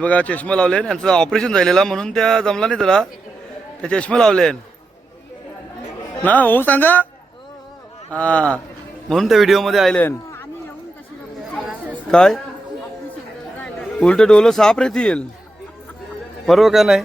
बघा चष्मा लावले, यांचं ऑपरेशन झालेला म्हणून त्या जमला नाही त्याला, ते चष्मा लावले ना. हो सांगा. हा म्हणून त्या व्हिडिओ मध्ये आले. काय उलट डोलं साप राहतील बरोबर का नाही.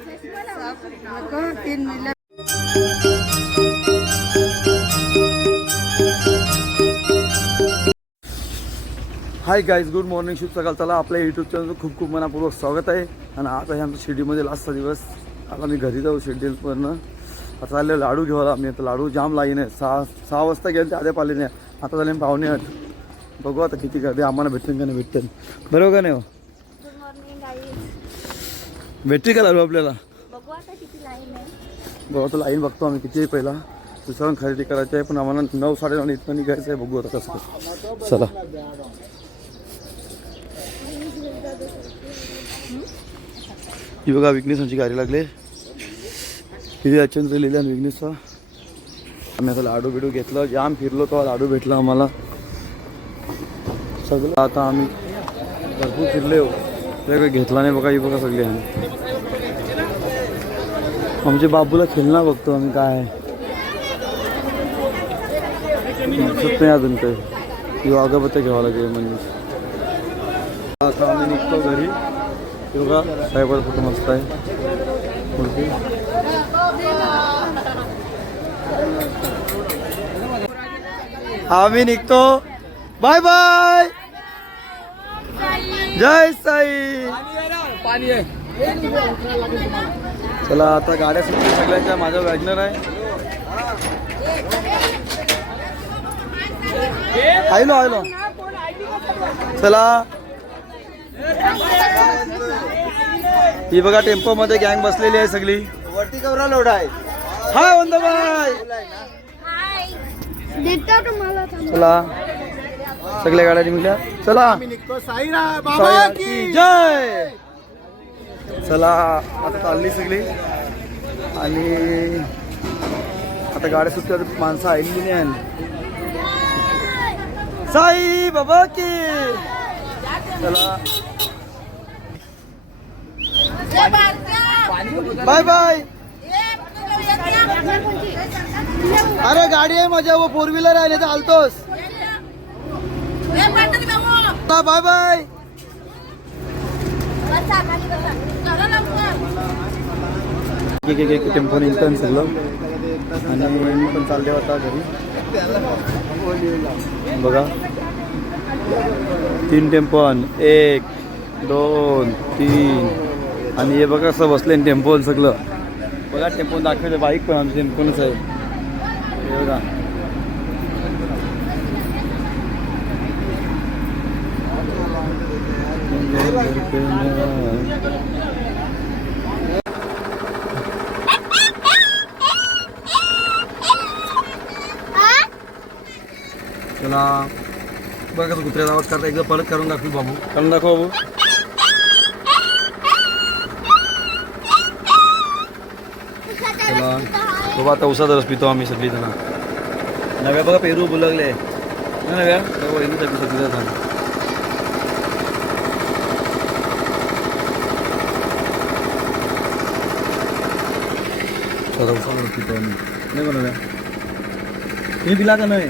हाय गाईज, गुड मॉर्निंग, शुभ सकाळ. चला आपल्या यूट्यूब चॅनल खूप खूप मनापूर्वक स्वागत आहे. आणि आज आहे आमच्या शिर्डीमध्ये लास्टचा दिवस. आता मी घरी जाऊ शिर्डीवरनं. आता चालले लाडू घेवायला. आम्ही आता लाडू जाम लाईन आहे. सहा वाजता गेले ते आधे पाले नाही. आता झाले 5:45. बघू आता किती गर्दी आम्हाला भेटते का नाही भेटते. बरोबर का नाही हो. भेटते का लाडू आपल्याला. बघू आता लाईन बघतो आम्ही किती आहे. पहिला दुसऱ्या खरेदी करायची आहे, पण आम्हाला 9 साडेनऊ इथं निघायचं आहे. बघू आता कसं. चला ही बघा विघ्नेशांची गाडी लागले. किती अचंत लिहिल्या विघ्नेशचा. आम्ही आता लाडू बिडू घेतलं, जाम फिरलो तो लाडू भेटला आम्हाला सगळं. आता आम्ही भरपूर फिरले हो, काही घेतला नाही बघा. ही बघा सगळे आम्ही आमच्या बाबूला खेळणार बघतो आम्ही. काय नाही अजून काही किंवा अगरबत्त्या घ्यावं लागेल म्हणजे. आता आम्ही निघतो घरी. बघा साहेबाचा फोटो मस्त आहे. आम्ही निघतो. Bye bye. जय साई. चला आता गाड्या सुटल्या सगळ्यांच्या. माझा वॅगनर आहे. आयलो चला. ही बघा टेम्पो मध्ये गँग बसलेली आहे सगळी. वरती कवरा लोड आहे. हाय वंदबाई. चला सगळ्या गाड्या निघल्या. चला जय. चला आता चालली सगळी. आणि आता गाड्या सुटल्या तर माणसं आली नाही. साई बाबा की. चला बाय बाय. अरे गाडी आहे माझ्या, वो 4 व्हीलर आहे. चालतोस. Bye bye. टेम्पो निघतं सगळं. आणि मी पण चालले होता घरी. बघा 3 टेम्पो. 1 2 3. आणि हे बघा कसं बसले टेम्पोन सगळं. बघा टेम्पो दाखवले. बाईक पण आमची टेम्पोनच आहे. हे बघा चला. बघा कसं कुत्र्याचा आवाज करता. एकदा परत करून दाखवू बाबू. करून दाखव बाबू. चला बाबा आता उसाचा रस पितो आम्ही सगळी जण. नव्या बघा पेरू बुलगले नव्या वहिनीसाठी सगळी जण. चला उसाचा रस पितो आम्ही. नाही का नव्या तुम्ही पिला का नाही.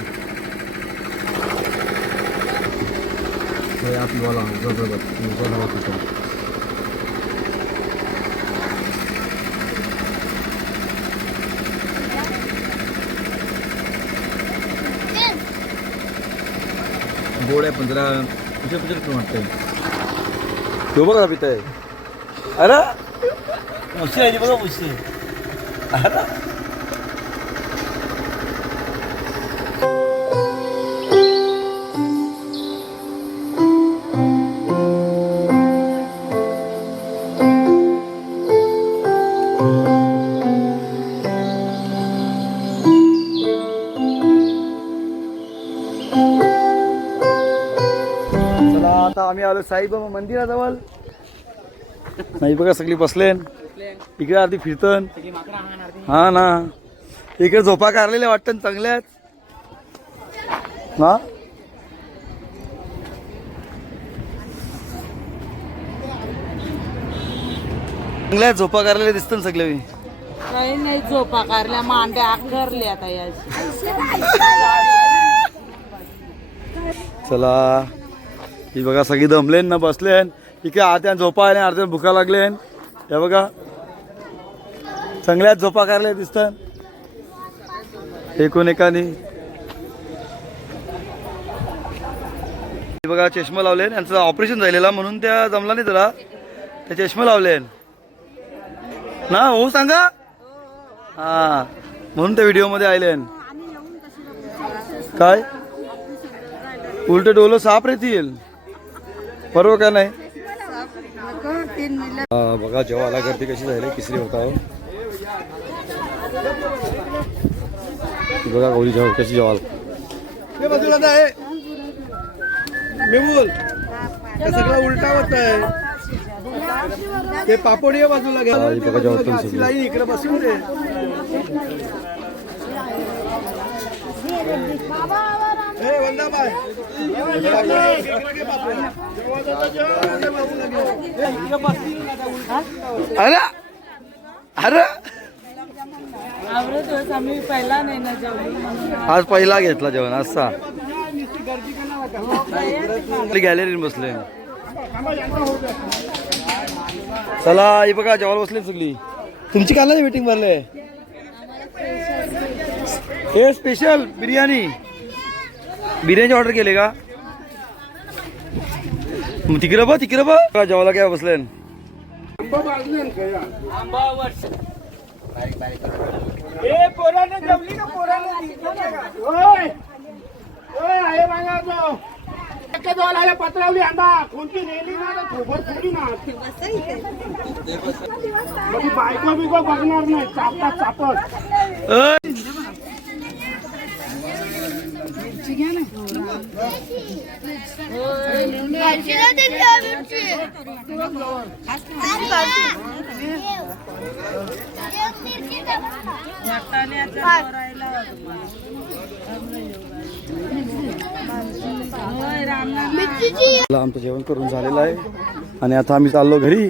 आपल्याला गोड आहे पण जरा पुचर वाटतंय. तो बघा पित आहे. अरे मुशी आहे बघा मुशी. अरे आम्ही आलो साईबाबा मंदिराजवळ. नाही बघा सगळी बसले इकडे. आरती फिरतन. हा ना इकडे झोपा काढलेल्या वाटतं चांगल्याच ना. चांगल्या झोपा करायला दिसतं सगळे मी. काही नाही झोपा काढल्या मांड्या आकरल्या आता याची. चला ही बघा सगळी दमलेन ना बसलेन इकडे आत्या झोपा आल्या अर्ध्या भुका लागलेन. हे बघा चांगल्याच झोपा करायला दिसतात एकूण एकाने. बघा चष्मा लावले यांचं ऑपरेशन झालेला म्हणून त्या जमला नाही त्याला ते चष्मा लावले ना. हो सांगा हा म्हणून त्या व्हिडिओ मध्ये आले. काय उलट डोलं साप रेतील बरोबर का नाही. बघा जेवायला गर्दी कशी झाली किसरी होता. बघा गौरी जेव्हा कशी जेवाल मी बोल सगळं उलटा होत आहे. ते पापडी बाजूला घ्या इकडे बसून दे. वंदाबाई अरे अरे आम्ही पहिला नाही ना जेवलो. आज पहिला घेतला जेवण असा गॅलरीत बसले. चला ही बघा जेवायला बसले सगळी. तुमची काल नाही मीटिंग भरले हे स्पेशल बिर्याणी ऑर्डर केले का. तिकडे बघ जेवायला काय बसले. पत्रावली आंबा कोणती नेली ना सोबत थोडी ना बायको बिको बघणार नाही. चापत आमचं जेवण करून झालेलं आहे आणि आता आम्ही चाललो घरी.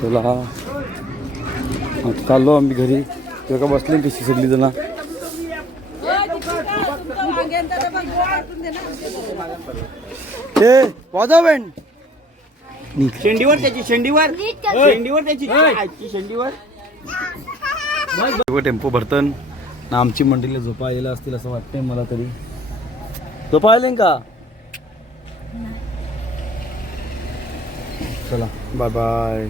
चला आता चाललो आम्ही घरी. तेव्हा बसले कशी सगळी जण. हे वाजव बँड शेंडीवर त्याची शेंडीवर त्याची शेंडीवर टेम्पो भरतन ना आमची मंडळीला झोपा आलेला असतील असं वाटतंय मला तरी. झोपा आले का. चला बाय बाय.